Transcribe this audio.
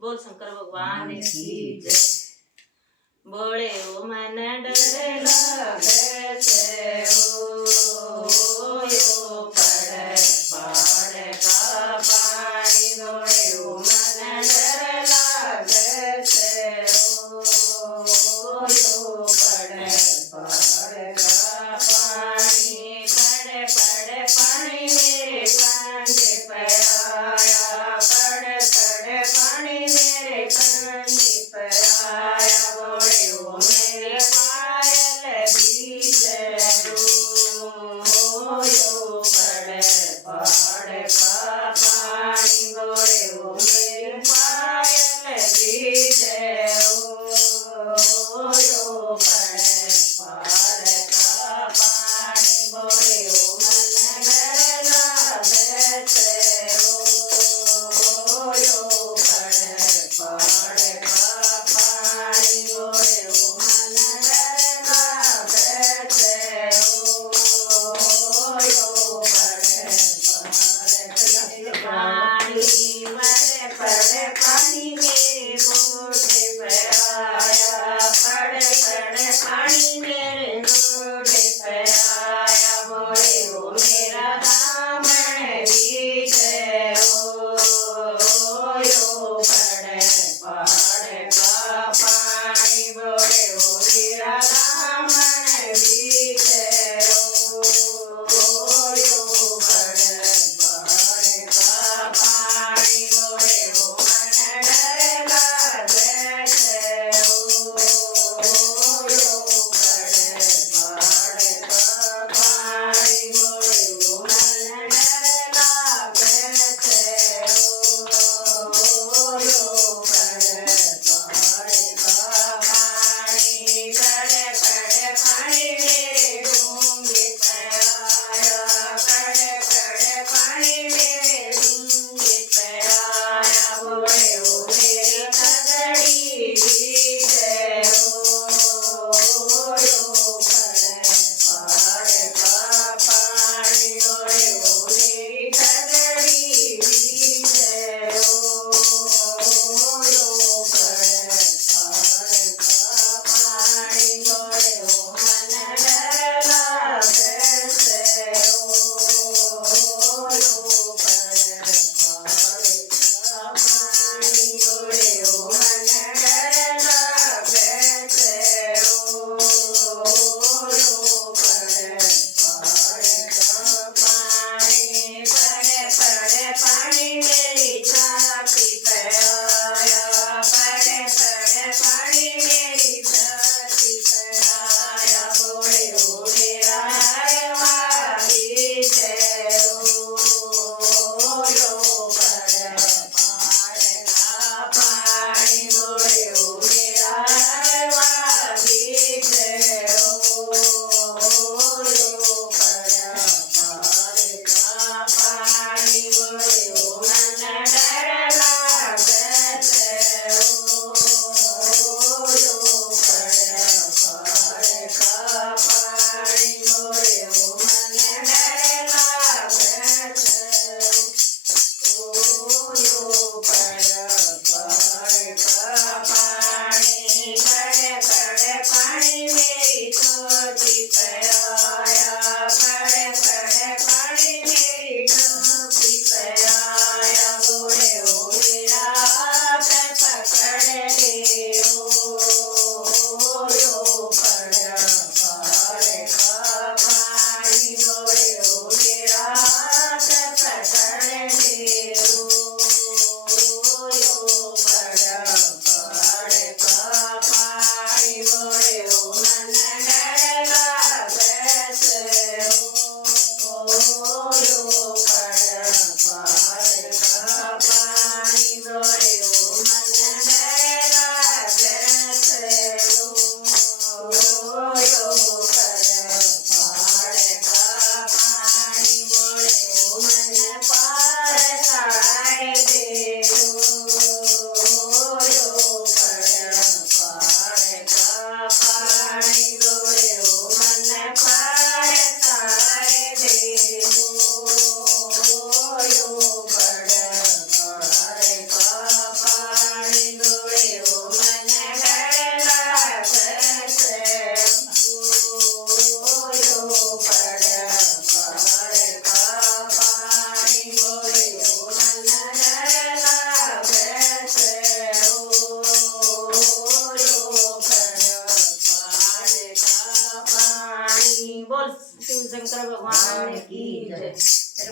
बोल शंकर भगवान की जय। बोले ओ मन डर लागे से ओ यो पड़े पहाड़ का पानी। बोले ओ मन डर लागे से ओ यो पड़े पहाड़ का पानी। पड़े पड़े पानी मेरे कंधे पे आया। पड़े पड़े पानी मेरे कंधे पे आया। बोले ओ मेरे पायल भीजे ओ यो पड़े पहाड़ का पानी। बोले ओ मेरे पायल भीजे ओ यो पड़े पहाड़ का पानी। बोले ओ मन डर लागे से ओ यो पड़े पहाड़ का पानी। बोले ओ मन डर लागे से ओ यो पड़े पहाड़ का पानी। बड़े बड़े पानी मेरे गोटे पे आया। बड़े बड़े पानी मेरे गोटे पे आया। बोले ओ मेरा दामन भीगे ओ यो पड़े पहाड़ का पानी। बोले ओ मेरा दामन भीगे ओ यो पड़े पहाड़ का पानी। बोले ओ मन શિવ શંકર ભગવાન કી જય.